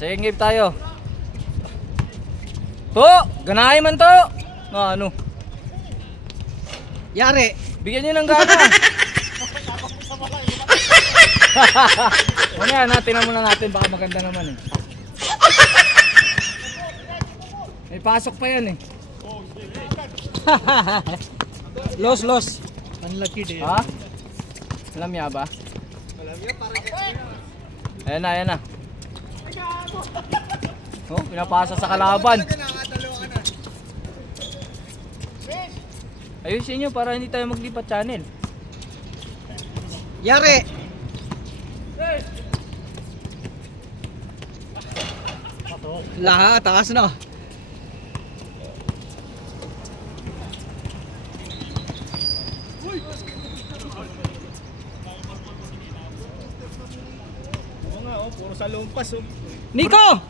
Second game tayo. To! Ganahin man to! Ano? Yari. Bigyan nyo ng gana. Ano yan, natin muna natin. Baka maganda naman eh. May pasok pa yan eh. Los. Unlucky din. Ha? Alam niya ba? Ayan na. Oh, pinapasa sa kalaban. Ayusin nyo para hindi tayo maglipat channel. Yari. Lahat, takas na. Puro sa lumpas oh. Nico!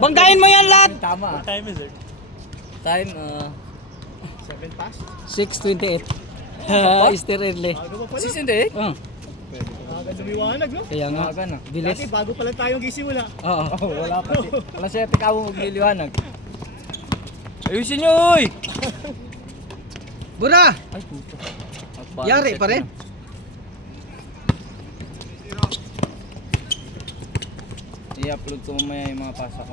Banggain mo yan lahat! Tama. What time is it? Time, 7 past? 6:28. Easter early. Bago pa pala. 68? Agad lumiwanag no? Kaya nga, Aga na. bilis. Dati bago pa lang tayong gising wala. Oo. Oh, wala pa. Wala siya, teka mo magliliwanag. Ayusin nyo, uy! Bura! Ay, puto. Yari pa rin. I-upload ko mamaya yung mga pasa ko.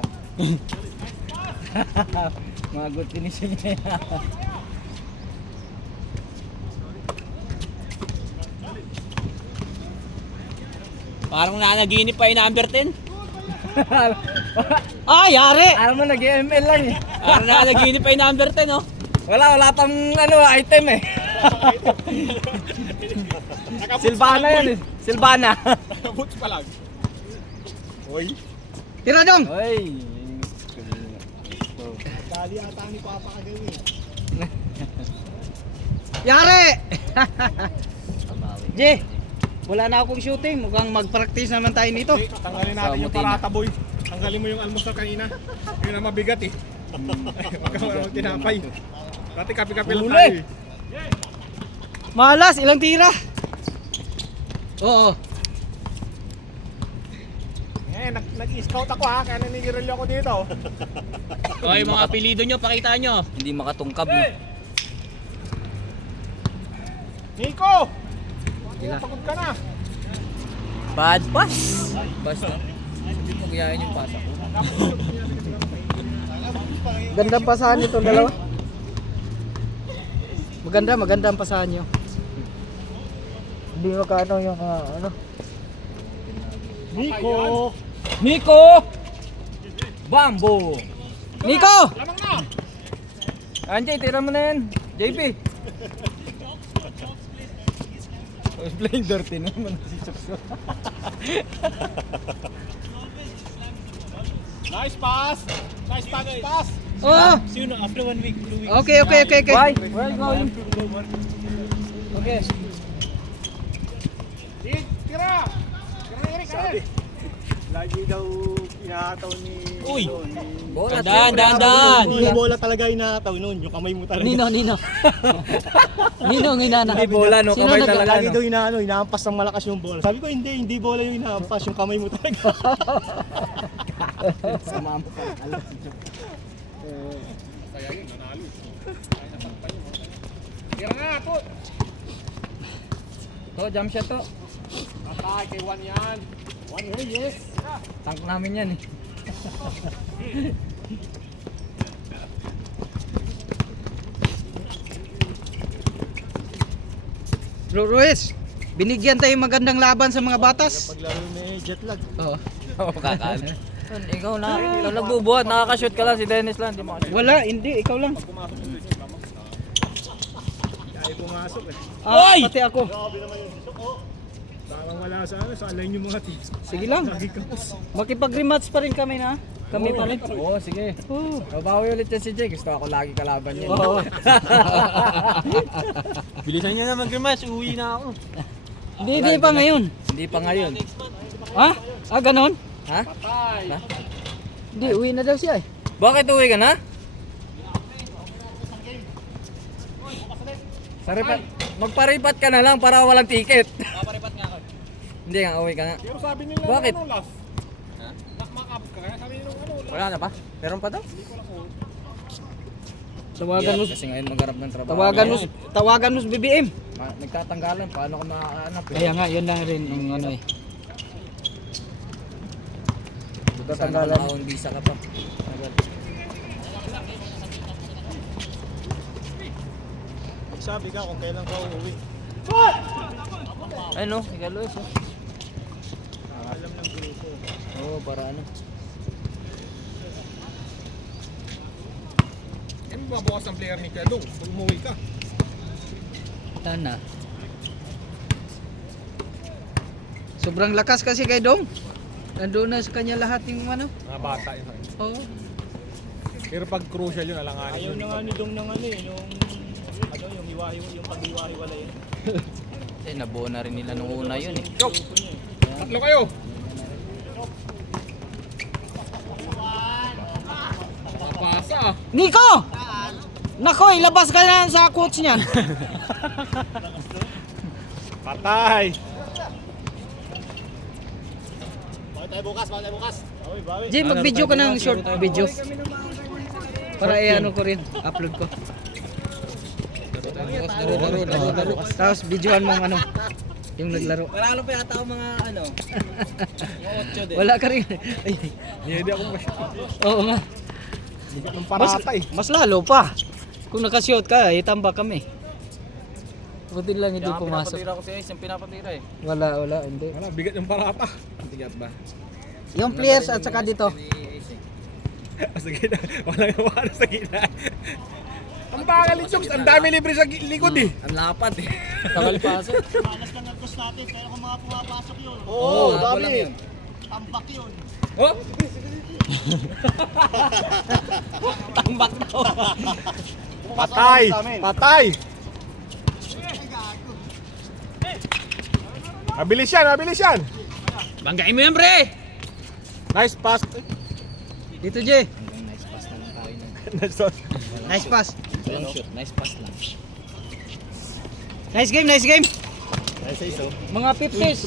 Mga good finishing niya. Parang nanaginip pa yung number 10. Yari! Alam mo, nag-ML lang eh. Parang nanaginip pa yung number 10, oh. Wala pang item eh. Silvana yan eh. Silvana. Nakaboots pa lang. Oy. Tira dong! Oy. Dali ata ni Papa kagawin. Yari! Je, wala na akong shooting. Mukhang mag-practice naman tayo nito. Okay, tanggalin natin yung parata boy. Tanggalin mo yung almusal kanina. Yun ang mabigat eh. Magkakaroon ng tinapay. Dati kape-kape lang tayo eh. Malas, ilang tira? Oo. Nag-scout ako ha, kaya nanigiril ako dito. Okay, mga apelido nyo, pakita nyo. Hindi makatungkab no. Nico! Pagod ka na. Bad pass. Basta. Hindi mo gayahin yung pasa ko. Gandang pasahan nito dalawa. Maganda ang pasahan nyo. Hindi makano yung ano. Nico! Bambo! Nico! Lamang na! Anjay, tira mo na yan. JP. I was playing dirty naman si Chokso. Nice pass! Nice pass! Oh! See you after 1 week, 2 weeks. Okay. Why? Where are you going? Okay. Tira! Sabi, lagi daw inahataw ni... Uy! Bola. Dahan. Hindi bola talaga inahataw noon, yung kamay mo talaga. Nino. Nino ang inana. Hindi bola no, Sino kamay nag- talaga Lagi no. daw inahampas ng malakas yung bola. Sabi ko hindi bola yung inahampas, yung kamay mo talaga. Sama mo pa. Alam si Chok. Tira nga, put! To, jump shot to. Atay, kay Juan yan. Juan, yes! Tank namin yan eh. Bro Ruiz, binigyan tayo magandang laban sa mga batas. Paglaro may jet lag. Oo. Oo, kakala. Ikaw nagbubuhat, nakaka-shoot ka lang, si Dennis lang, di mo makashoot. Wala, hindi. Ikaw lang. Ayaw pumasok eh. Pati ako. Grabe naman yung susok oh. Parang wala sa line yung mga teams. Sige lang. Lagi kapos. Makipag-rematch pa rin kami na. Kami pa rin. Oo, sige. Oo. Babawi ulit yan si Jay, gusto ako lagi kalaban niya. Oo. Bilisan nyo na mag-rematch, uwi na ako. Hindi pa ngayon. Hindi pa ngayon. Ha? Ganon? Ha? Ha? Hindi, uwi na daw siya eh. Bakit uwi ka na? Sa ripat, magparipat ka na lang para walang ticket. Paparipat nga ako. Hindi nga, uwi ka na. Pero sabi nila Bakit? ano last? Wala na ba? Meron pa daw? Tawagan mo, Kasi ngayon magharap ng trabaho. tawagan mo sa BBM. Nagtatanggalan, paano ko makaanap? Kaya nga, yun na rin ang ano eh. Nagtatanggalan. Visa ka pa. Sabi ka kung kailan ka uuwi. Ay no, ikalos. Alam ng grupo. Oo, para ano. Yan mababawas ang player ni Kado. Kung umuwi ka. Sana. Sobrang lakas kasi kay Dong. Nandun na sa kanya lahat yung ano. Mga bata yun. Oo. Pero pag crucial yun, alanganin. Ayaw yun. na nga ni Dong ng ano eh, yung yung pag-iwahiwala yun. Eh, nabuo na rin nila nung una yun eh. Go! Tatlo kayo! Papasa ah. Nico! Nako, ilabas ka na sa coach niyan. Patay! Bakit tayo bukas? Bawi, bawi. Jay, mag-video ka ng short video. Para i-ano ko rin, upload ko. Tapos videoan mo ang ano, yung naglaro. Maralo pa yata ang mga ano. Yung 8 din. Wala ka rin. Ay, Hindi ako masyado. oo nga. Ng parata eh. Mas lalo pa. Kung nakashot ka, itamba kami. Buti lang hindi Kaya pumasok. pinapatira ko si Ace, yung pinapatira eh. Wala, hindi. Wala, bigat yung parata. Tigat ba? Yung players at saka dito. Ni Ace eh. Sa gina. Walang gawa sa gina. Ang bagal ni Chooks. Ang dami libre sa likod eh. Ang lapad eh. Takalipasok. Malas lang ang cost natin, pero kung mga pumapasok yun, Oo, dami. tambak yun. Oh! Tambak daw. Patay! Patay! Mabilis yan, mabilis yan! Banggain mo yan, pre! Nice pass. Dito, Jay. Nice pass na lang tayo ng Nice pass. Nice pass. long shoot. Nice pass lang. Nice game, nice game. Nice ace oh. Mga 50s.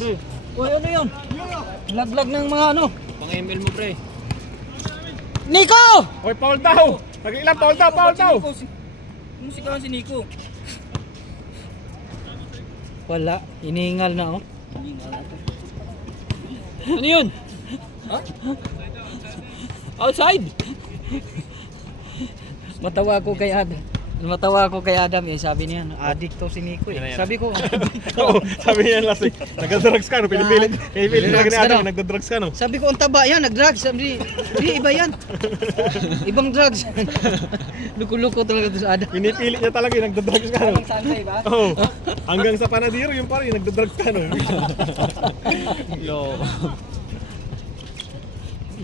Uy, ano yun? Laglag ng mga ano. Pang ML mo, pre. Nico! Hoy, foul daw! Nag-ilang foul daw, foul daw! Musikahan si Nico. Wala, inihingal na oh. Hindi nga natin. Ano yun? Outside! Matawa ko kay Adam eh, sabi niya, addict to si Nico eh. Sabi ko, Oo, sabi niya lasing. Nagda-drugs ka no, pinipilit talaga ni Adam, nagda-drugs ka no. sabi ko, ang taba yan, nag-drugs. Sabi, di, iba yan. Ibang drugs. Luko-luko talaga to sa Adam. Pinipilit niya talaga, nagda-drugs ka no. Sunday ba? Oo. Hanggang sa panadiro yung pa rin, nagda-drugs ka no. Yo.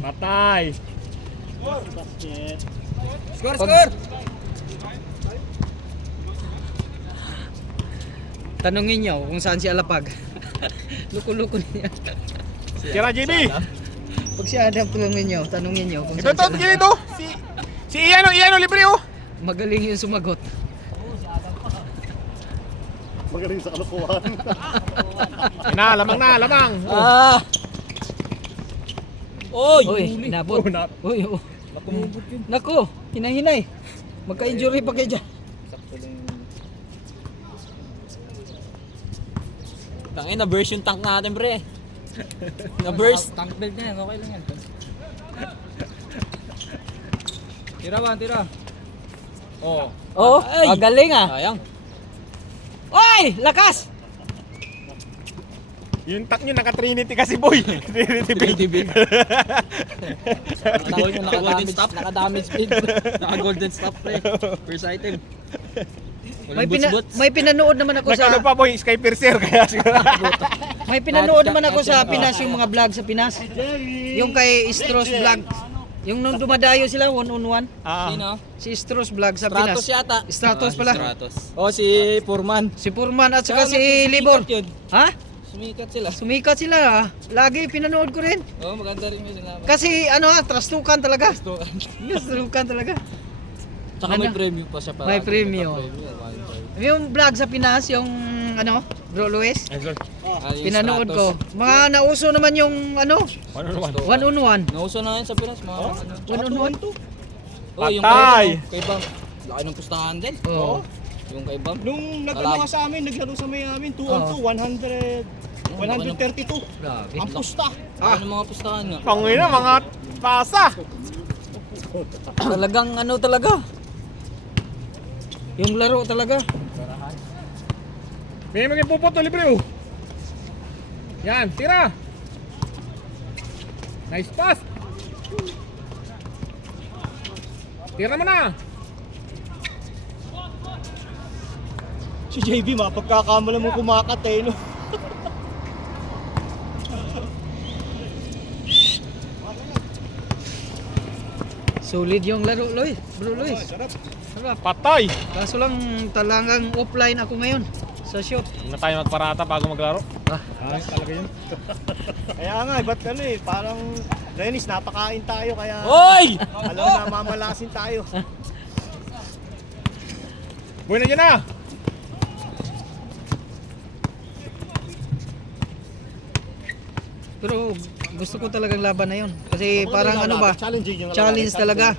Patay! Basket. Score, score! Tanungin niyo kung saan si Alapag. Luko-luko niya. Kira JB! Pag si Adam tanungin niyo kung Ito, saan ito, siya. ito! Si Iano libre oh! Magaling yung sumagot. Magaling sa kalokohan. Lamang na, lamang! Ah! Oy! Uy, inabot. Oh, na- Uy, oh. Nako, hinay-hinay. Magka-injury pa kayo dyan. Sakto lang. Tangin, na-burst yung tank natin, pre. Na-burst. Tank build na yan, okay lang yan. Tira ba, tira. Oh. Oh, Ay! galing ah. Sayang. Oy, lakas! Yung tak nyo, naka-Trinity kasi boy! Trinity build! Tawag mo, naka-damage speed. Naka-golden stop, pre. First item. Walang boots-boots. May pinanood naman ako Nagkano sa pa boy, Sky Piercer kaya siguro. may pinanood naman ako sa Pinas yung mga vlog sa Pinas. Yung kay Stros vlog. Yung nung dumadayo sila one on one. Sino? Si Stros vlog sa Pinas. Stratos yata. Stratos pala. Stratos. Oh, si Purman. Si Purman at saka si Libor. Yun. Ha? Sumikat sila. Sumikat sila ha. Lagi pinanood ko rin. Oh, maganda rin sila. Kasi ano ha, trastukan talaga. Trastukan talaga. Tsaka may premium pa siya para. May premium. Yung vlog sa Pinas, yung ano, Bro Luis. Pinanood ko. Mga nauso naman yung ano, Ano naman? 1-on-1. Nauso na yan sa Pinas, mga ano. 1-on-1. Oh, yung Patay! kay Bam. Laki ng pustahan din. Oo. Yung kay Bam. Nung nag-ano nga sa amin, naglaro sa may amin, 2-on-2, 132. Grabe. Ang pusta. Laki ng mga pustahan nga. Pangina, mga pasa. Talagang ano talaga. Yung laro talaga. May maging puputo, libre oh. Yan, tira. Nice pass. Tira mo na. Si JB, mapagkakamala mo kumakat eh, no? Solid yung laro, Loy. Bro Luis. Sarap. Patay. Kaso lang talagang offline ako ngayon sa shoot. Hindi na tayo magparata bago maglaro. Ay, talaga yun. Kaya nga, ba't ano eh, parang Rennis, napakain tayo kaya Hoy! alam na mamalasin tayo. Buhay na dyan na. Pero gusto ko talagang laban na yun. Kasi parang ano ba, Challenging yung challenge talaga.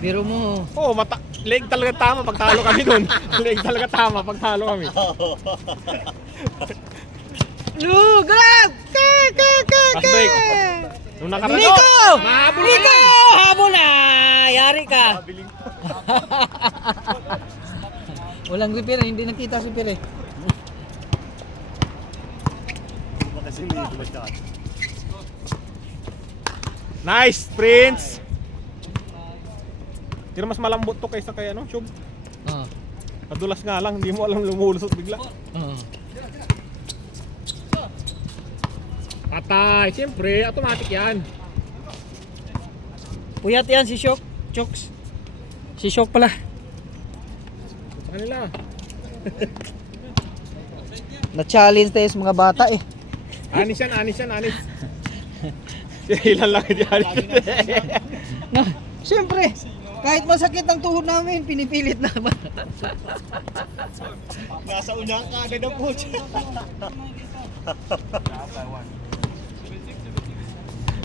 Biro mo, Oo, leg talaga tama pag talo kami doon. Leg talaga tama pag talo kami. Grab! Pass break. Nung nakaraan. Nico! Mahabol Nico! ka. Habol na! Yari ka! Walang repair, hindi nakita si Pire. Nice, Prince. Pero mas malambot to kaysa kay ano, Shub. Oo. Madulas nga lang, hindi mo alam lumulusot bigla. Oo. Patay, siyempre, automatic yan. Puyat yan si Shok. Chokes. Si Shok pala. Sa kanila. Na-challenge tayo sa mga bata eh. Anis yan, anis yan, anis. Ilan lang hindi anis. Na, siyempre, kahit masakit ang tuhod namin, pinipilit naman. Nasa una ka agad ang coach.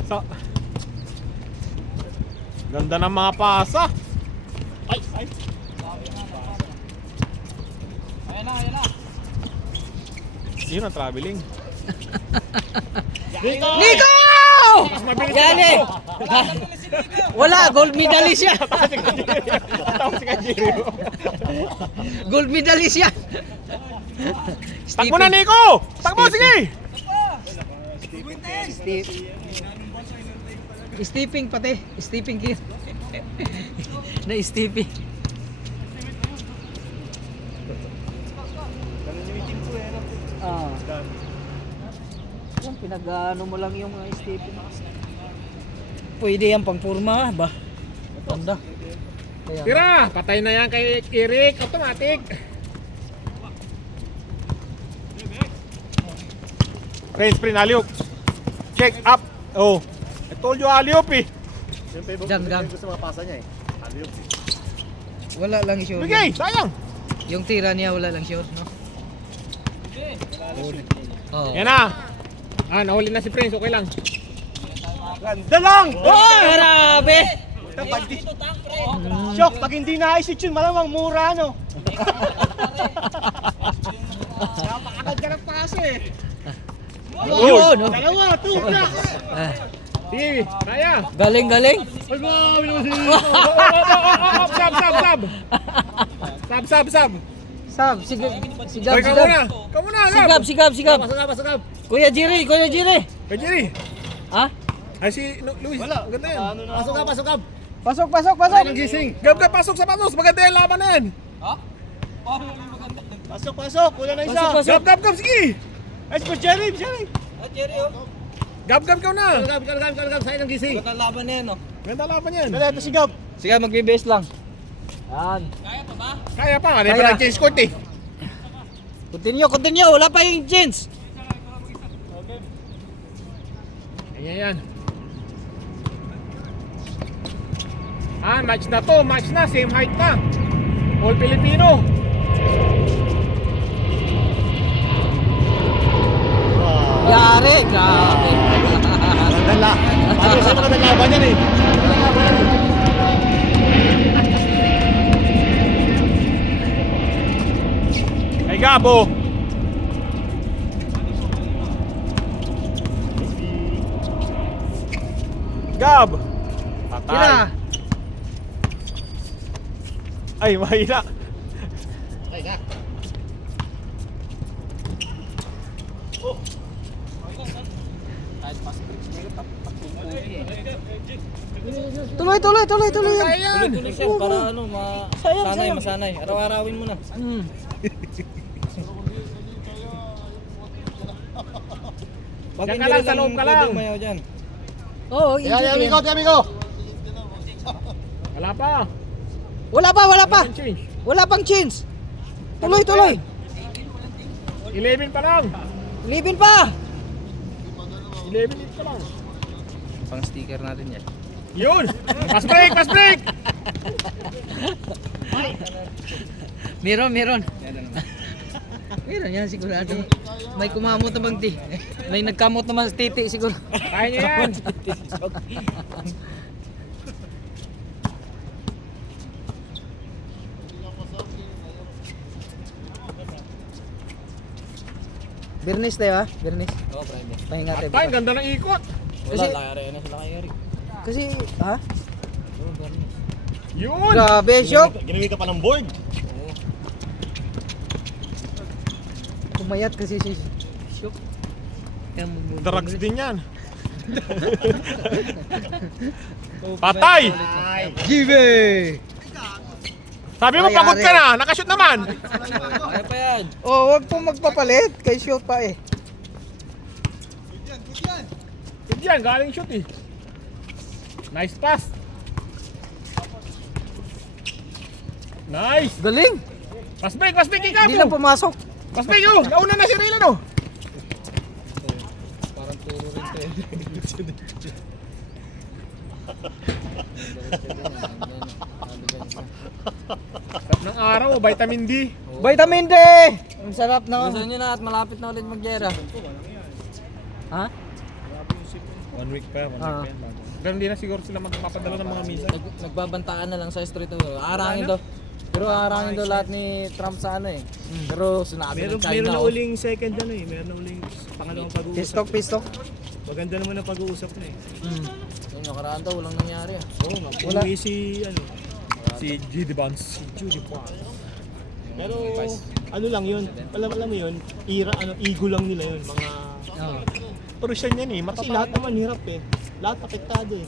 So, ganda ng mga pasa. Ay, ay. Yun ang traveling. Nico! Nico! Mas mabilis Yan eh. Wala, gold medalist siya. Tapos si Kajiro. Gold medalist siya. Takbo na, Nico! Takbo, sige! Steeping pati. Steeping kid. Na-steeping. Ah. Yan, pinag-ano mo lang yung mga steeping. Pwede yan pang purma ba? Tanda. Kaya, Tira! Patay na yan kay Eric. Automatic. Sprint, alley-oop. Check up. Oh. I told you alley-oop eh. Diyan, gang. Gusto mapasa niya eh. Wala lang sure. Bigay, sayang. Yung tira niya wala lang sure, no? Oh. Yan na. Nahuli na si Prince. Okay lang. Ganda lang! Oh, grabe! Shock, pag hindi na-isip yun, malamang mura, no? Napakagad ka ng pasa eh. Oh, no. Dalawa, 2 blocks! Ah, Sige, kaya. galing. Ay, grabe naman si Sab. Sab, sigab. Hoy, ka muna. Ka muna, Gab. Sigab. Sagab. Kuya Jiri. Kay Jerry. Ha? Ay, si Luis. Wala. Maganda yan. Ano na ako? Pasok. Gising. Gab, pasok sa patos. Maganda yung laban na yan. Pasok, wala na isa. Pasok. Gab, sige. Ay, si Jerry! Gab ka na. Gab, sa'yo ng gising. Magandang laban na yan, no? Ganda laban yan. Dali, ito si Gab. Sige, magbe-base lang. Yan. Kaya pa, hindi pa Kaya. nag-change court eh. Continue. Wala pa yung chance. Yan. Match na, same height na. All Filipino. Ay, Gabo. Gab. Patay. Tira. Ay, mahina. Kahit pass break siguro, tatlong pugi eh. Tuloy. Tuloy-tuloy siya para ano, masanay, masanay. Araw-arawin mo na. Pag Diyan ka hindi lang, sa loob ka lang. pwede umayaw dyan. Oo, amigo. Wala pa. Wala pa. Change. Wala pang chance. Tuloy. 11 pa lang. Libin pa. 11 pa lang. Pang sticker natin yan. Yun! Pass break! Meron. Meron yan sigurado. May kumamot na bang May nagkamot naman sa titi siguro. Kaya niya yan! Bernis tayo ha? Bernis. Oo, prime. Pahinga tayo. Ay, ganda ng ikot! Wala, Kasi- lari na sila kay Eric. Kasi, ha? Oo, galing. Yun! Grabe, Syok. Ginawin ka pa ng board. Oo. Pumayat kasi si Syok. Kaya Drugs din yan. Patay! Give! Sabi mo Ay, pagod ari. ka na, nakashoot naman. Kaya pa yan. Oh, wag pong magpapalit. Kay Syok pa eh. Good yan, galing shoot eh. Nice pass. Nice. Galing! Pass break, Hindi lang Kikapo. pumasok. Pass break, oh. Nauna na si Raylan, oh. Parang turo rin to. Sarap ng araw, oh. Vitamin D. Vitamin D! Ang sarap na. Gusto nyo na at malapit na ulit mag-gera. Ha? 1 week pa, 1 Ah. week pa yan. Ganun din na siguro sila magpapadala ng mga misa. Nagbabantaan na lang sa street to. Arangin daw. Pero arangin daw lahat ni Trump sa ano eh. Pero sinabi ng China. Meron na oh. uling second ano eh. Meron na uling pangalawang pag-uusap. Pistok. Maganda naman ang pag-uusap na eh. Yun yung karaan daw, walang nangyari ah. Oo nga. Umuwi si ano. Si G. Bonds. Judy Park. Pero ano lang yun. Alam mo yun. Ego lang nila yun. Mga Pero siya yan eh, kasi matapang. lahat naman hirap eh. Lahat apektado eh.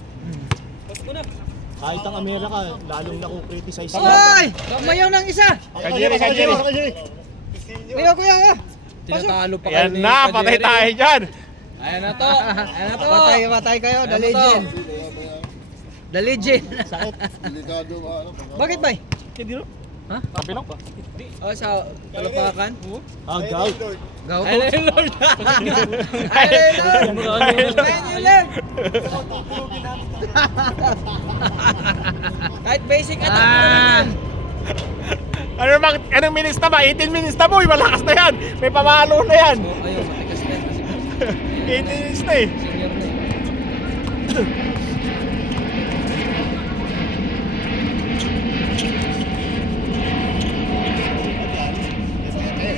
Kahit ang Amerika, lalong naku-criticize Ay! Kamayaw ng isa! Kajiri. Kuya! Tinatalo pa kayo Yan ni na, Kajeri. patay tayo dyan. Ayan na to. Ayan na to. Patay kayo, the legend. The legend. Bakit ba? Ha? Kapilok ba? Oh, sa palapakan. Gout. Gaw Ayun na yung Lord. Ayun na yung Lord. Ayun yung Lord. Kahit basic attack mo naman. Anong minutes na ba? 18 minutes na boy, malakas na yan. May pamalo na yan. Ayun, matigas na yan kasi 18 minutes na eh. senior na eh.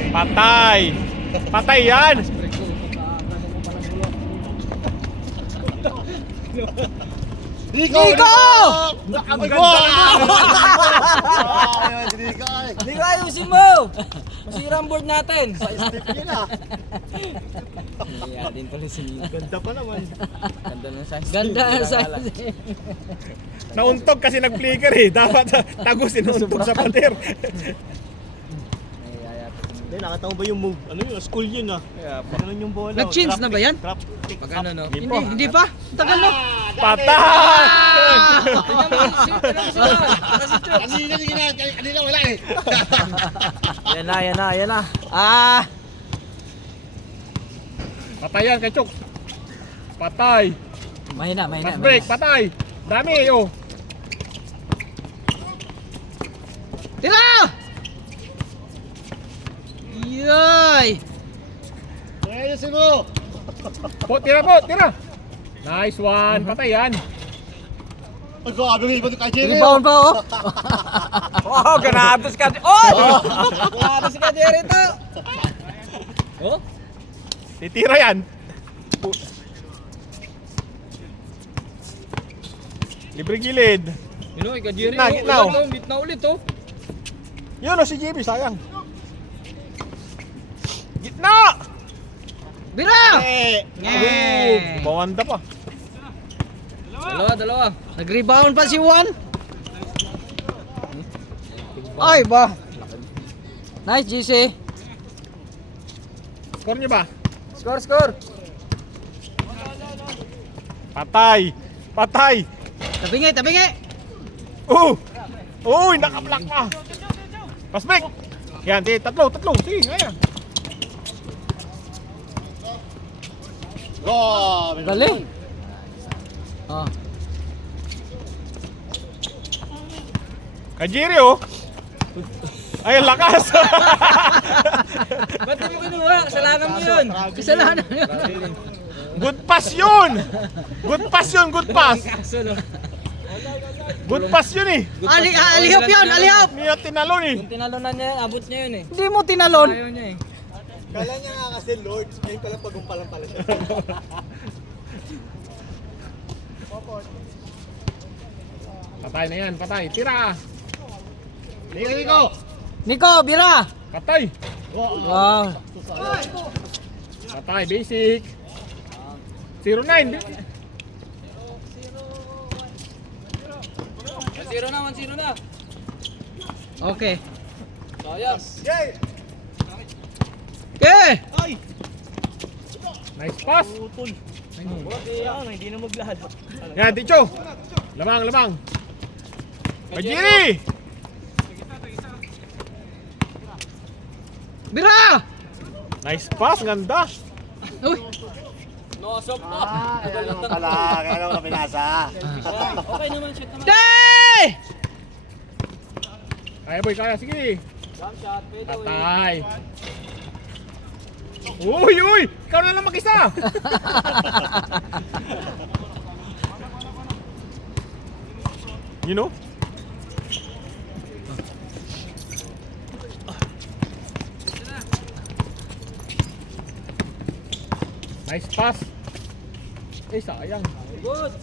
Patay. Patay yan. Break ko, pagkakaano mo pa ng bulok. Nico! Ang ganda. Hindi ko ayusin mo! Masira ang board natin. Iya din pala si Nino. Ganda pa naman. Ganda ng size. Ganda sa Nauntog kasi nag-flicker eh. Dapat tagusin nauntog sa pader. Hindi, nakita mo ba yung move? Ano yun? School yun ah. Ganun yung bola. Nag-change na ba yan? Trap. Pag ano no? Hindi pa? Tagal na. Patay! Yan na. Ah! Patay yan kay Chok. Patay. Mahina. Pass break, patay. Dami oh. Tira! Yoy! Ayusin mo! Tira. Nice one. Patay yan. Ay, grabe nga iba kay Jerry. Rebound pa oh! Oh, ganado si Kajeri. Oh! Ganado si Kajeri to. Titira yan. Libre gilid. Yun o, Ikajiri. Gitna, gitna, oh. Gitna ulit oh. Yun o, si JB, sayang. Gitna! Bira! Oh, bawanda pa. Dalawa. Nag-rebound pa si Juan. Ay ba? Nice, GC. Score niyo ba? Score. Patay! Patay! Tabingi. Uy, naka-block pa. Pasbek! Yan, tatlo. Sige, ayan. Galing. Ah. Kajiri oh. Ay, ang lakas. Ba't di mo kinuha? Kasalanan mo yun. Kasalanan. Good pass yun. Good pass. Kaso no. Good pass yun eh. Alihop yun, alihop. Niya tinalon eh. Kung tinalunan niya, abot niya yun eh. Hindi mo tinalon. Ayaw niya eh. Kala niya nga kasi Lord, ngayon pala pagumpalan pala siya. Patay na yan, patay. Tira. Nico, bira. Patay. Wow. Patay, basic. 09. 1-0 na. Okay. Sayang. Okay. Nice pass. Hindi na maglahad. Yan, Ticho. Lamang. Kajiri. Bira. Nice pass, ganda. Uy. Nosop pa. Kaya ka pinasa. Okay naman, shoot naman. Day! Kaya boy, kaya. Sige. Jump shot, fade away. Patay. Uy! Ikaw na lang mag-isa. You know? Nice pass. Sayang. Good.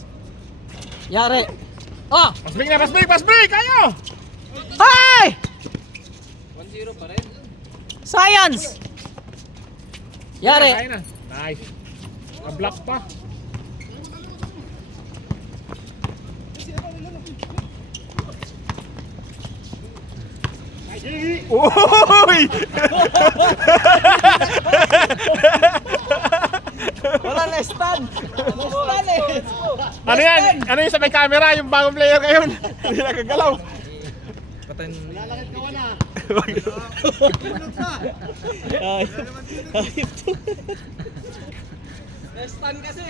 Yari. Oh! Pasbig! Kayo! Hi! 1-0 pa rin. Science! Yari. Kaya na. Nice. Na-block pa. Uy! Wala na stand. Stand eh. Ano yan? Ano yung sa may camera? Yung bagong player ngayon? Hindi nagagalaw. Patayin mo. Stand kasi.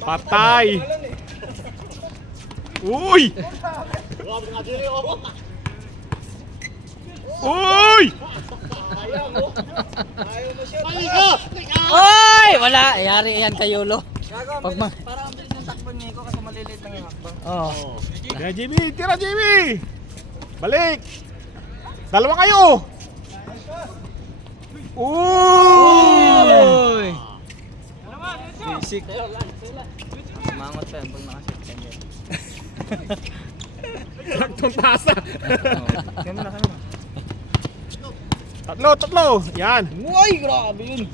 Patay! Uy! Uy! Oy! Wala. Yari yan kay Yolo. Pag ma... Parang ang bilis ng takbo ni Nico kasi maliliit lang yung hakbang. Oh. Tira JB! Tira JB! Balik! Dalawa kayo! Uy! Basic. Mangot pa yan pag nakashoot ka niya. Nagtuntasa! Camera. Tatlo! Yan! Uy, grabe yun.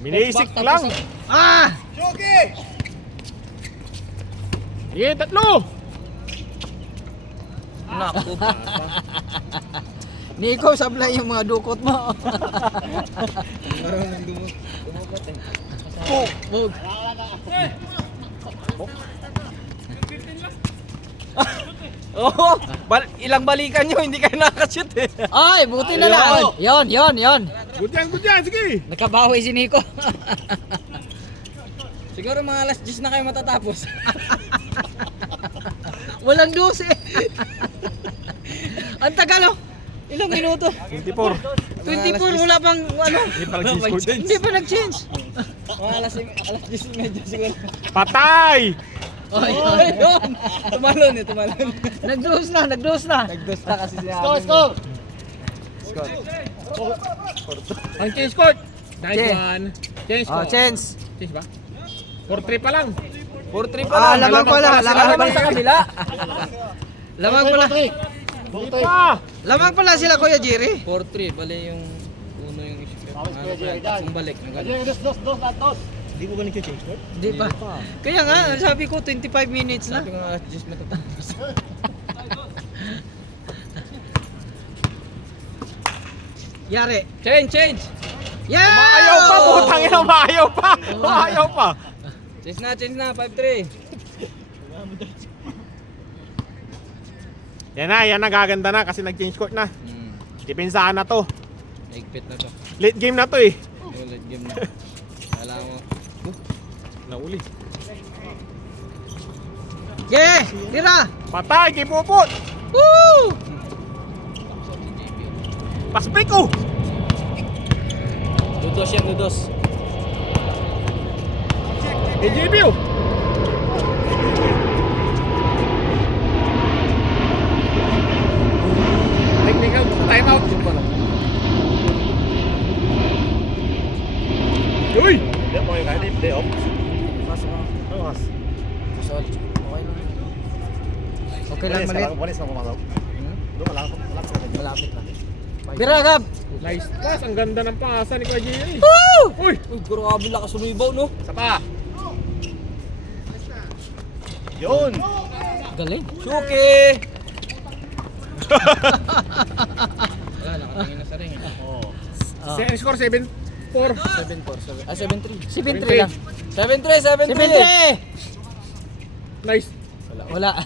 Minisik lang! Ah! Sige, tatlo! Naku. Nico, sablay yung mga dukot mo. Marunong dumukot eh. Bug. Oo, ilang balikan nyo, hindi kayo nakashoot eh. Ay, buti na lang. Yon. Good yan! Sige! Nakabawi si Nico. Siguro mga alas 10 na kayo matatapos. Walang 12. Ang tagal oh. Ilang minuto? 24. 24, wala pang ano. Hindi pa nag-score. Hindi pa nag-change. Mga alas 10 medyo siguro. Patay! Oy, Yun! Tumalon. nag-dose na. Nag-dos na kasi siya. Score! Scott. Ang change court. Nice Okay. one. Change Oh, court. chance. Change ba? 4-3 pa lang. 4-3 pa lang. lamang pala. Lamang sa kabila. Lamang pala. Lamang pala sila Kuya Jerry. 4-3, bali yung uno yung issue. Yung balik. Hindi mo ba nag-change court? Di ba? Kaya nga, sabi ko 25 minutes na. Sabi ko nga, just matatapos. Yari. Change! Yeah! Maayaw pa, putang ina, maayaw pa. Maayaw pa. Change na, 5-3. Yan na, gaganda na kasi nag-change court na. Depensahan na to. Higpit na to. Late game na to eh. Ulit game na. Kala mo. Nauli. Yeah! Tira! Patay, kipupot. Woo! Paspik ko. Dudos yan, dudos. AJB. Technical time out. Uy! Hindi, okay ka. Hindi, off. Pasok ka. Bawas. Sorry. Okay lang. Okay lang, mali. Walis na pumasok. Doon, wala ka. Malapit lang. Tira, Gab! Nice pass. Ang ganda ng pasa ni Kuya Jerry. Uy! Uy, grabe lakas sumibaw, no? Isa pa. Yun! Galing. Suki! Wala, nakatingin na sa ring. Score 7-4. 7-4. 7-3. 7-3 lang. 7-3. 7-3! Nice. Wala.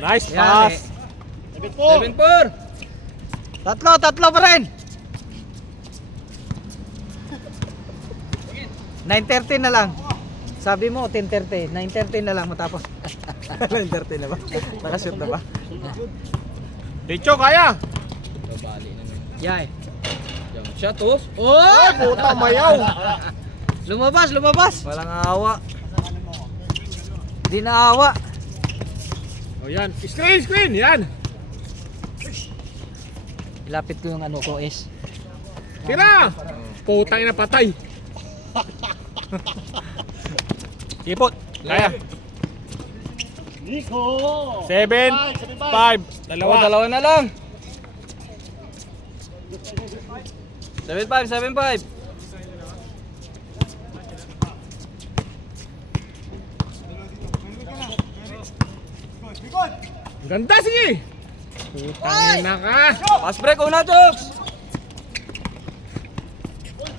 Nice Yan, pass. 7-4! Tatlo pa rin. 9:30 na lang. Sabi mo 10:30, 9:30 na lang matapos. 9-30 na ba? Nakashoot na ba? Ticho, kaya. Babali na naman. Yay. Jump shot, oh! Ay, puta, mayaw. Lumabas. Walang awa. Hindi na awa. O yan. Screen. Yan. Ilapit ko yung ano ko is. Tira. Putang ina, patay. Ipot. Kaya. Nico! 7-5. Dalawa na lang! 7-5. Ganda, sige. Putang ina ka. Pass break, una, Jokes!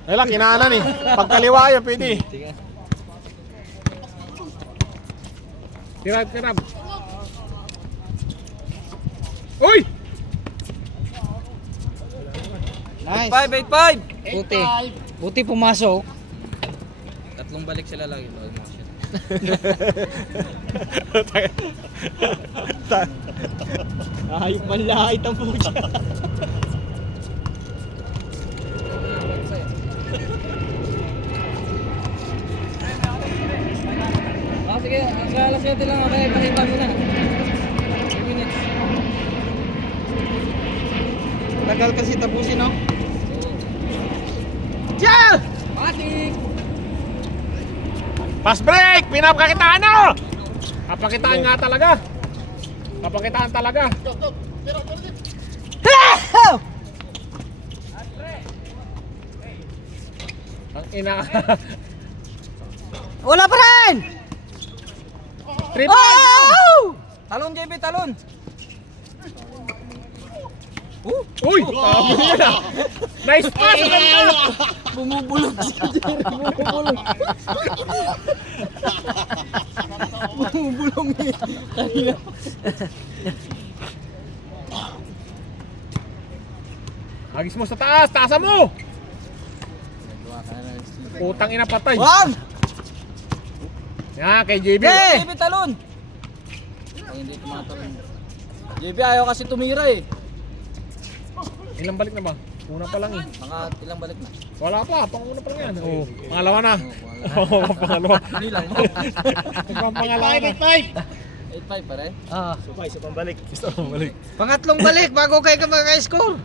Ay lang, kinaanan eh. Pagkaliwa yun, pwede. Tira. Uy! Nice. 8-5. Buti pumasok. Tatlong balik sila lagi. Almost shot. Ayop man lahit ang puta. Sige, alas 7 lang. Okay, pakita mo na. 2 minutes. Tagal kasi tapusin, no? Yeah! Patik! Pass break! Pinapakakitaan na! Kapakitaan nga talaga. Kapakitaan talaga. Ang ina. Wala pa rin! 3-5. Oh! Talon, JB, talon! Uy! Tama yun ah. Nice pass! Ang ganda! Bumubulog si Jerry, bumubulog. Bumubulong eh. Kanina. Agis mo sa taas! Taasan mo! Putang ina, patay. One! Yan, kay JB. JB, talon! Ay, hindi tumatalon. JB, ayaw kasi tumira eh. Ilang balik na ba? Una pa lang eh. Mga ilang balik na. Wala pa, panguna pa lang yan. Oo, pangalawa na. Oo, Oo, pangalawa. Hindi lang. Pangalawa na. 5-5! 8-5 pare. Ah. Supay, sa pambalik. Pangatlong balik bago kayo ka maka-score.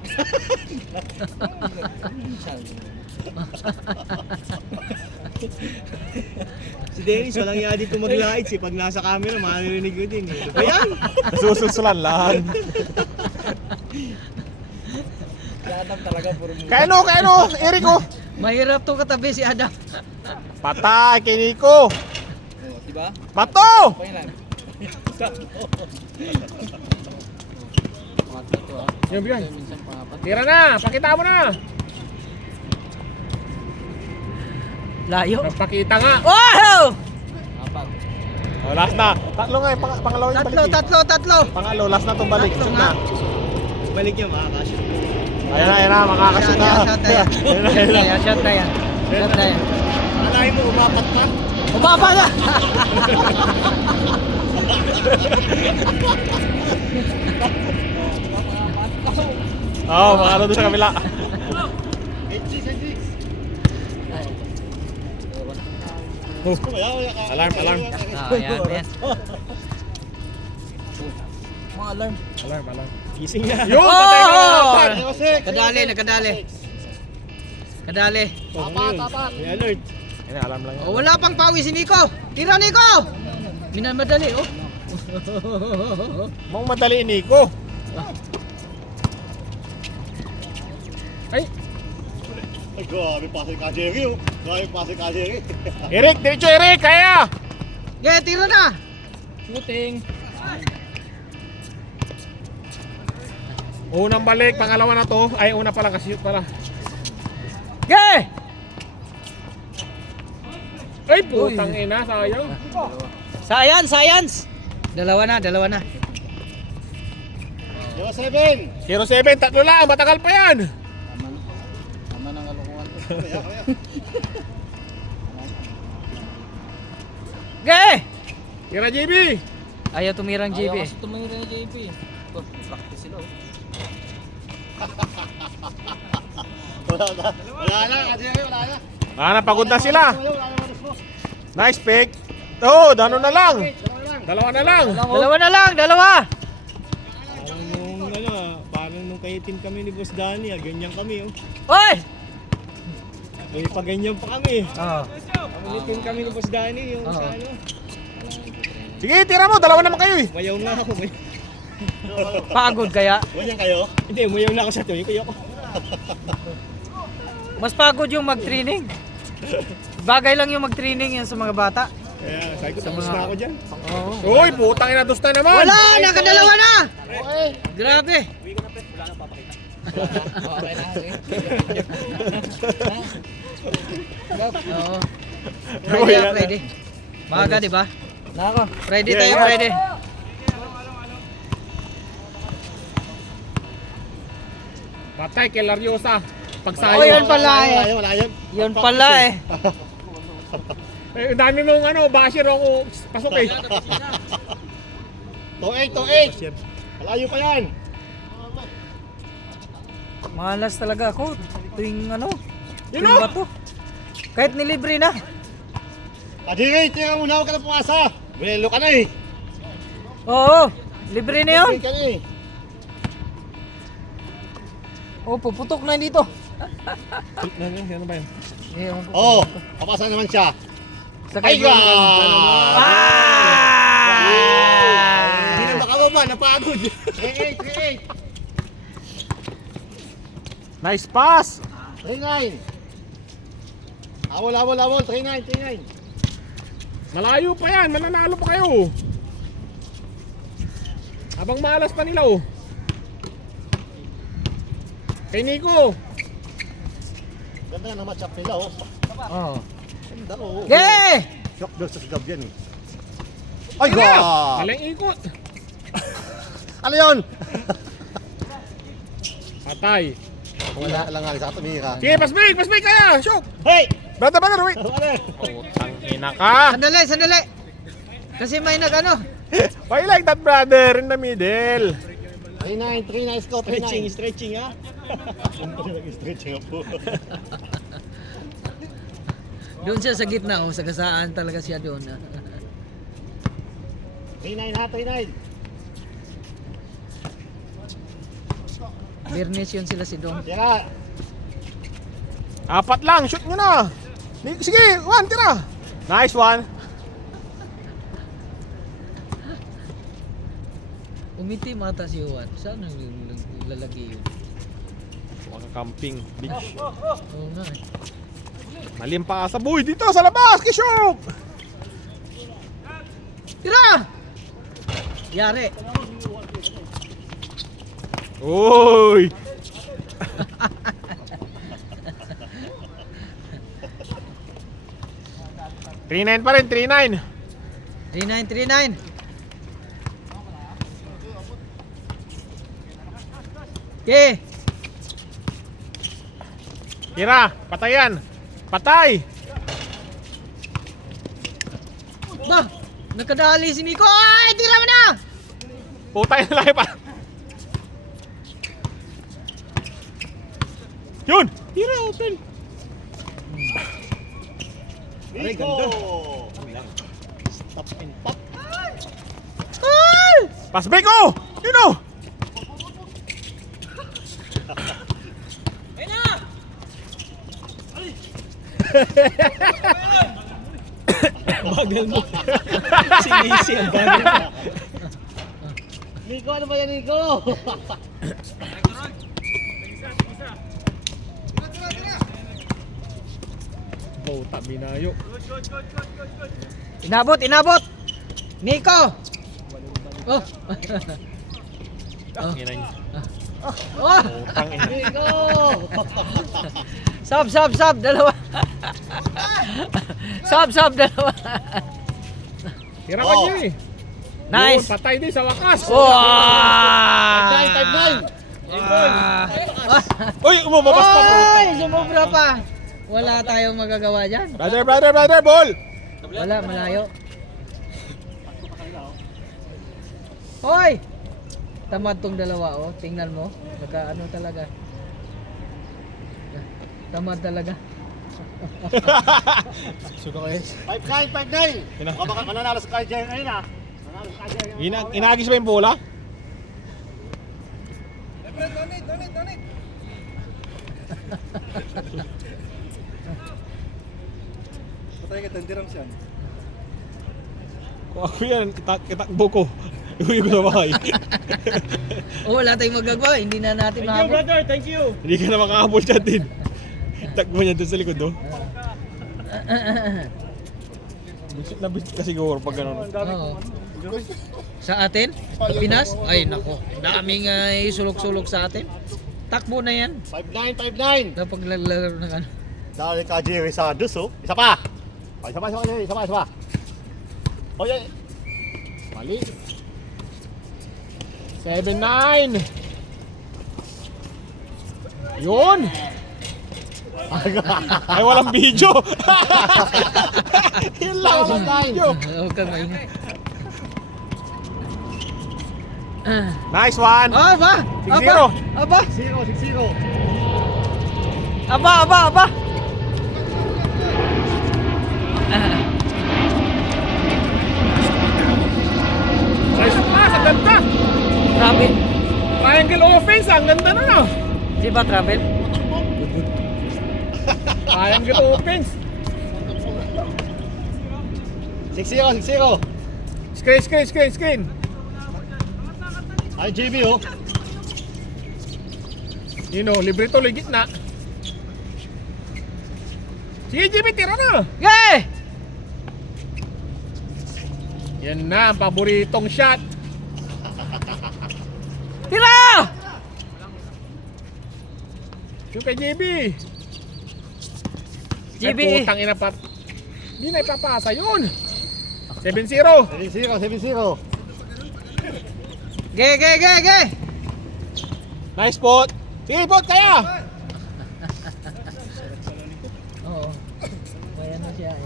Si Dennis, walang iya dito mag-lights eh. Pag nasa camera, maririnig ko din eh. Ano ba yan? Susulsulan lang. Adam talaga puro mo. Kano, Eriko. Mahirap to katabi si Adam. Patay kay Nico. Oh, diba? Bato! Okay lang. Yung bigyan. Minsan pangapat. Tira na, pakita mo na. Layo. Nagpakita nga. Wow! Apat. Oh, last na. Tatlo nga, pangalawa yung balik. Tatlo. Pangalo, last na itong balik. Tatlo Shoot nga. na. Balik niya, makakasya. Ayan na, makakashoot na. Shot na yan. Shot na yan. Alahin mo, umapat pa. Umaba na! Oo, makakalo doon sa kabila. Alarm. Yan. Mga alarm. Alarm. Gising na. Yun, patay na. Oh! Kadali. May alert. Ayan, alarm lang yan. Oh, wala pang pawi si Nico. Tira Nico! Minamadali oh. Mong madali, Nico. Ay, Ay, grabe pa si Kajeri, oh. Grabe pa si Kajeri. Eric, diretso Eric, kaya. Yeah, tira na! Shooting. Unang balik, pangalawa na to. Ay, una pala kasi shoot pala. Yeah! Ay, putang ina, sayang. Science! Dalawa na. 07. 07, tatlo lang, matagal pa yan. Tama ng kalokohan to. Yeah! Tira, JB. Ayaw tumirang Ayaw JB. kasi tumingin ni JP. Ito, practice sila oh. Wala na, Kajeri, wala na. Pagod na sila. Wala na, manos mo. Nice pick. Oh, dano na lang. Dalawa na lang. Dalawa! Parang nung kahitin kami ni Boss Danny, ganyan kami oh. Hoy! May paganyan pa kami. Oh. Kamulitin kami ni Boss Danny yung Oo. sa ano. Sige, tira mo, dalawa naman kayo eh. Mayaw nga ako. Pagod kaya? Ganyan kayo? Hindi, mayaw na ako sa tuyo. Kuya ko. Mas pagod yung mag-training. Bagay lang yung mag-training yan sa mga bata. Kaya sabi ko, tapos na ako dyan. Oo. Uy, putang ina, dos na naman. Wala! Nakadalawa na! Grabe! Okay na. Oo. Uy, yan. Friday. Maaga, di ba? Nako. Friday tayo, Friday. Patay kay Lariosa. Oh, Pagsayo. yun pala eh. Wala yan. Yun pala eh. Eh, ang dami mong ano, basher ako pasok eh. 28. Malayo pa yan. Malas talaga ako. Tuwing ano. Yun Tuwing o. bato. Kahit nilibre na. Kajeri, tingnan mo na, huwag ka na pumasa. Buelo ka na eh. Oo. Libre na yun. Ka na eh. Oh, puputok na dito. Ano ba yan? Eh, Oo, papasa naman siya. Sa Ay, kaibigan. Hindi na makababa, napagod. 38. Nice pass. 39. Awol. 39. Malayo pa yan, mananalo pa kayo. Habang malas pa nila oh. Kay Nico. Ganda na match up nila, oh. Oh. Ganda, oh. Yeah! Shock versus Gab yan eh. Ay, Ano? God! Maling ikot. Ano yun? Patay. Wala lang nga sa tumira. Sige, pass-break kaya. Shoot. Hey! Brother, wait. Ano? Putang ina ka. Sandali. Kasi may nag-ano. Why like that, brother, in the middle? 39 score, 39. Stretching ha. Stretching po. Doon siya sa gitna, oh, sa gasaan talaga siya doon. 3-9 ha, 3-9. Bernis yun sila si Dong. Tira. Apat lang, shoot nyo na. Sige, one, tira. Nice one. Umiti mata si Juan. Saan ang lalaki yun? Mga camping, beach. Oo nga eh. Malim pa sa boy dito sa labas, Kishok. Tira! Yari. Uy. Three-9 pa rin, 3-9. 3939. Okay. Tira, patayan. Patay. Ba! Nakadali si Nico. Ay! Tira mo na! Putay na lang pa. Yun. Tira, open. Nico. Stop and pop. Ay! Pass break, oh. Yun, oh. Bagal mo. Sinisi ang bagal mo. Nico, ano ba yan, Nico? Puta, binayo. Inabot, inabot! Nico! Oh! Inay. Oh! Putang ina. Nico! Sub, sub, sub! Dalawa! Sub, sub! Dalawa! Tira ka niya eh. Nice! Yun, patay din sa wakas. Wow! 9-5-9. Uy, umababas pa po. Ay! Sumobra pa! Wala tayong magagawa dyan. Brother, brother, brother, ball. Wala, malayo. Hoy! Tamad tong dalawa, oh. Tingnan mo. Baka ano talaga. Tamad talaga. Suka ko eh. 5-9, 5-9. Baka mananalo sa kay Jerry ngayon, ha? Mananalo sa kay Jerry. Inagis ba yung bola? Patay ka, tandirang siya. Kung ako yan, kitakbo ko. Iuwi ko sa bahay. Oh, wala tayong magagawa. Hindi na natin Thank you, mahabol. brother. Thank you. Hindi ka na makahabol dyan din. Takbo niya doon sa likod, oh. Bisit na bisit ka siguro pag gano'n. Oo. Sa atin? Sa Pinas? Ay, nako. Daming sulok-sulok sa atin. Takbo na yan. 5-9, 5-9. Kapag lalaro ng ano. Dahil ka Jerry Santos, oh. Isa pa. Oh, isa pa, Jerry. Isa pa. Oh, yeah. Mali. 7-9. Yun. Ay, walang video. Yun lang, walang video. Huwag kang maingay. Nice one. Ah, aba! 6-0. Aba! 6-0. Aba! Aba! Aba! Nice pass, ang ganda. Travel. Triangle offense, ang ganda na, no? Di ba travel? Triangle offense. 6-0. Screen. Ay, JB, oh. Yun, oh, libre to, ligit na. Sige, Jimmy, tira na. Yay! Yan na, ang paboritong shot. Tira! Yung kay JB. JB. Ay, putang ina pa. Hindi na ipapasa yun. 7-0. 7-0. Ge! Nice pot. Sige, pot kaya. Oo. May ano siya.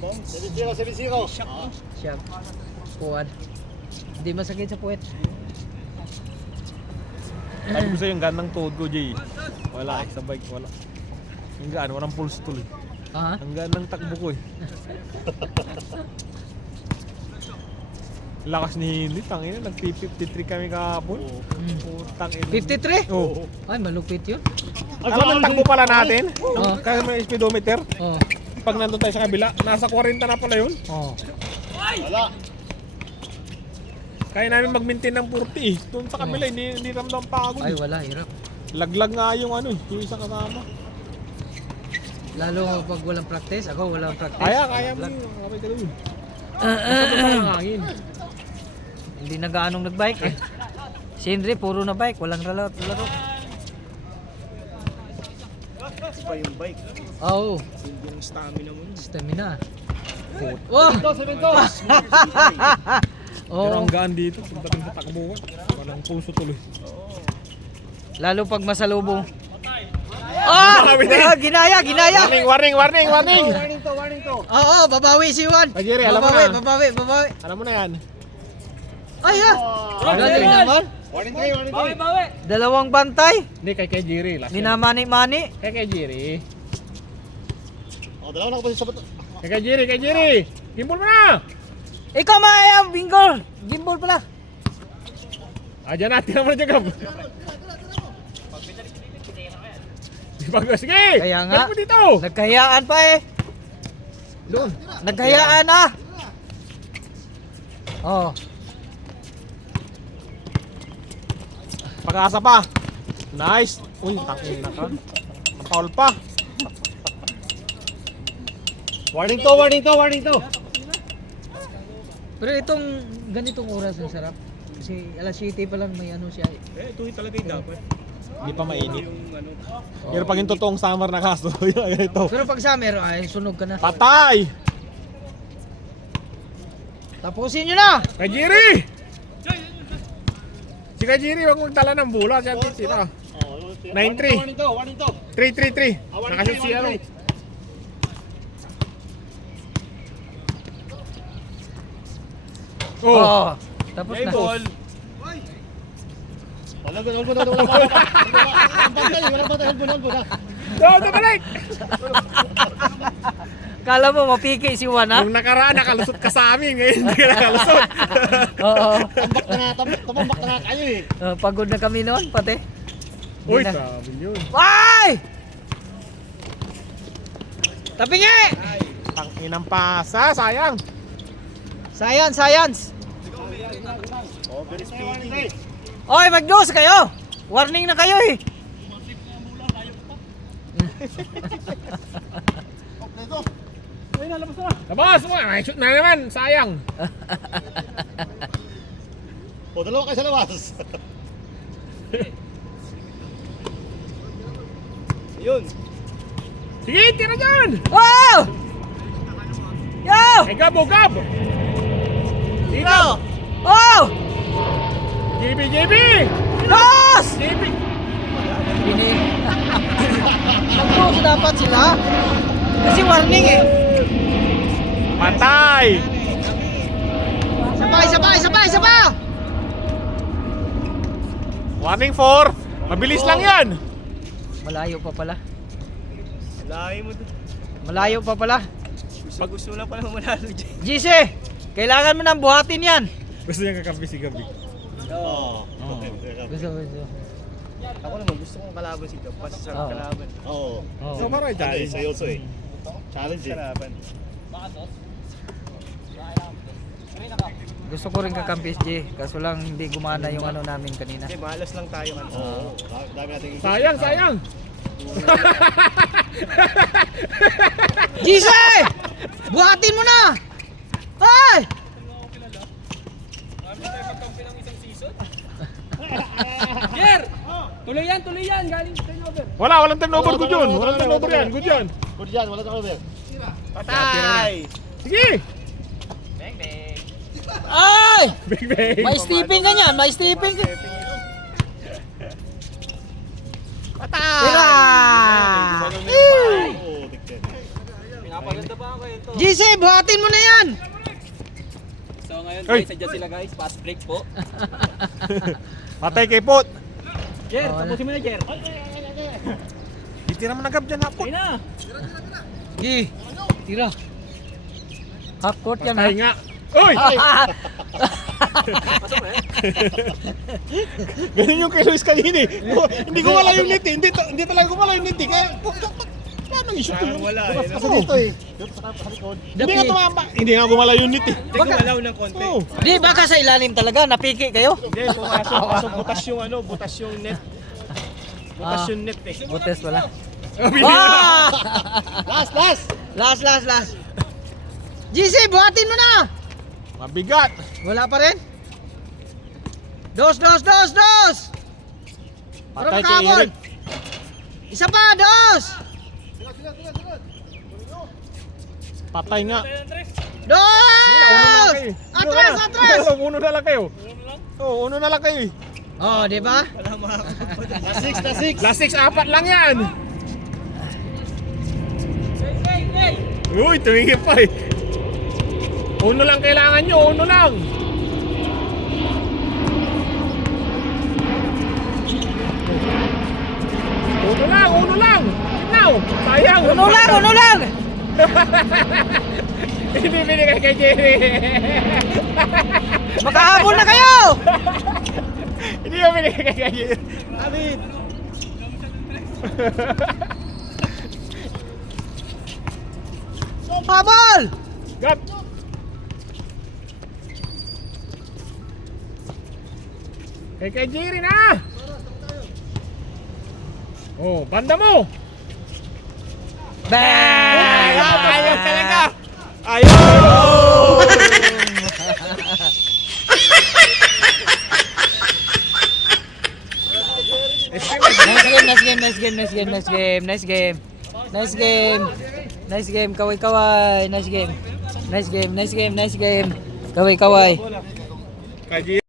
7-0. Siya. Puwad. Hindi masakit sa puwet. Sabi ko sa'yo, yung ganang tuhod ko, Jay. Wala, sa bike, wala. Yung gaan, walang pulse tuloy. Ha? Ang ganang takbo ko eh. Lakas ni Hindi, tangina, nag-53 kami kahapon. Putang ina. 53? Oo. Ay, malupit yun. Alam ang takbo pala natin? Oo. Kaya may speedometer. Oh. Pag nandun tayo sa kabila, nasa 40 na pala yun. Oh. Wala. Kaya namin mag-maintain ng 40 eh. Doon sa kabila, hindi ramdam pagod. Ay, wala, hirap. Laglag nga yung ano, yung isang kasama. Lalo pag walang practice, ako walang practice. Kaya mo yun. Kapay ka doon. Basta pa lang hangin. Hindi na gaanong nagbike eh. Si Henry, puro na bike, walang laro. Pa yung bike. Oo. Hindi yung stamina mo. Stamina. Oh! Pero Oo. ang gaan dito, pagdating sa takbuhan. Walang pulso tuloy. Lalo pag masalubong. Ah! Ginaya! Warning! Warning to. Oo, babawi si Juan. Kay Jerry, alam mo na. Babawi. Alam mo na yan. Ay ha! Galing naman. Warning 3. Dalawang bantay. Hindi, kay Jerry. Last yan. Minamani-mani. Kay Jerry. O, dalawa na kapatid sa bato. Kay Jerry. Gimbal mo na! Ikaw maayang bingo. Gimbal pala. Diyan natin naman dyan, Gab. Sige! Kaya nga. Balik mo dito! Nagkahiyaan pa eh. Doon. Nagkahiyaan ah. Oh. Pag-asa pa. Nice. Uy, tangin na ka. Napaul pa. Warning to. Pero itong ganitong oras ang sarap. Kasi alas 7 pa lang may ano siya. Ito talaga yung dapat. Hindi pa mainit. Yung ano. Pero pag yung totoong summer na kaso, yun ito. Pero pag summer, ay sunog ka na. Patay! Tapusin nyo na! Kay Jerry! Si Kay Jerry, huwag magtala ng bola. Siya sino? 9-3. Warning to. 3-3-3. Nakashoot si ano. Oh! Oo. Tapos na. Walang bantay. Hold mo na. Doon, balik! Kala mo mapiki si Juan ha? Nung nakaraan, nakalusot ka sa amin. Ngayon, hindi ka nakalusot. Oo. Tambak na nga kayo eh. Pagod na kami noon pati. Uy, Hindi na. sabi yun. Ay! Tapingi! Tanginang pasa, sayang. Science! Oh, very speedy. Oy, mag-dose kayo! Warning na kayo eh! Labas mo, may shoot na naman, sayang. O, dalawa kayo sa labas. Yun. Sige, tira dyan! Wow! Yo! Hey, Gab! Dito! Oh! JB! Los! JB! Pinig. Mag-dose dapat sila. Kasi warning eh. Patay! Isa pa! Warning 4! Mabilis lang yan! Malayo pa pala. Lahi mo to. Malayo pa pala. Gusto lang pala manalo dyan. GC, kailangan mo nang buhatin yan. Gusto niya kakampi si Gabi. Oo. Gusto. Ako naman gusto kong kalaban si Gab. Kasi sarap Oo. kalaban. Oo. Oh. So, parang challenge. Sa'yo also eh. Challenge eh. Sarapan. Gusto ko rin kakampis G, kaso lang hindi gumana yung ano namin kanina. Hindi, malas lang tayo. Oo. Dami natin. Sayang! GC! Buhatin mo na! Ay! Tuloy yan, galing turnover. Walang turnover, good yun. Walang turnover yan, good yan. Good yan, wala turnover. Patay! Sige! Ay! Big bang! May stepping ka niyan, may stepping ka. Tira! Oo, tignan. Pinapaganda pa ako ito. GC, buhatin mo na yan! So ngayon Ay. guys, sadya sila guys, fast break po. Patay kay Pot! Jer, Oh, tapusin mo na Jer. Titira mo na Gab dyan, hapon. Ayun na. Gi, tira. Half court yan ha. Patay nga. Uy! Ganun yung kay Luis kanina eh. Hindi ko wala yung net eh. Hindi talaga ko wala yung net eh. Kaya, paano i-shoot ko yun? Wala Bukas eh. kasi dito eh. Hindi nga tumama. Hindi nga gumala yung net eh. Hindi gumalaw ng konti. Oo. Di baka sa ilalim talaga, napiki kayo? Hindi, pumasok, butas yung ano, butas yung net. Butas yung net eh. Butes pala. Ah! Last! Last. GC, buhatin mo na! Mabigat! Wala pa rin? Dos! Para Patay kay makahabol! Eric. Isa pa, dos! Patay nga. Dos! Atras! Uno na lang kayo. Oo, uno na lang kayo eh. Oh, di ba? Last 6, 4 lang yan. Uy, tumingin pa eh. Uno lang kailangan nyo, uno lang. Uno lang. Now, sayang. Uno lang! Hindi binigay kay Jerry. Makahabol na kayo! Hindi ko binigay kay Jerry. David! Habol! Got. Kay Jerry na. Oh, banda mo. Bang! Ayaw talaga. Ayaw. Nice game, kaway. Nice game. Kaway. Kay Jerry.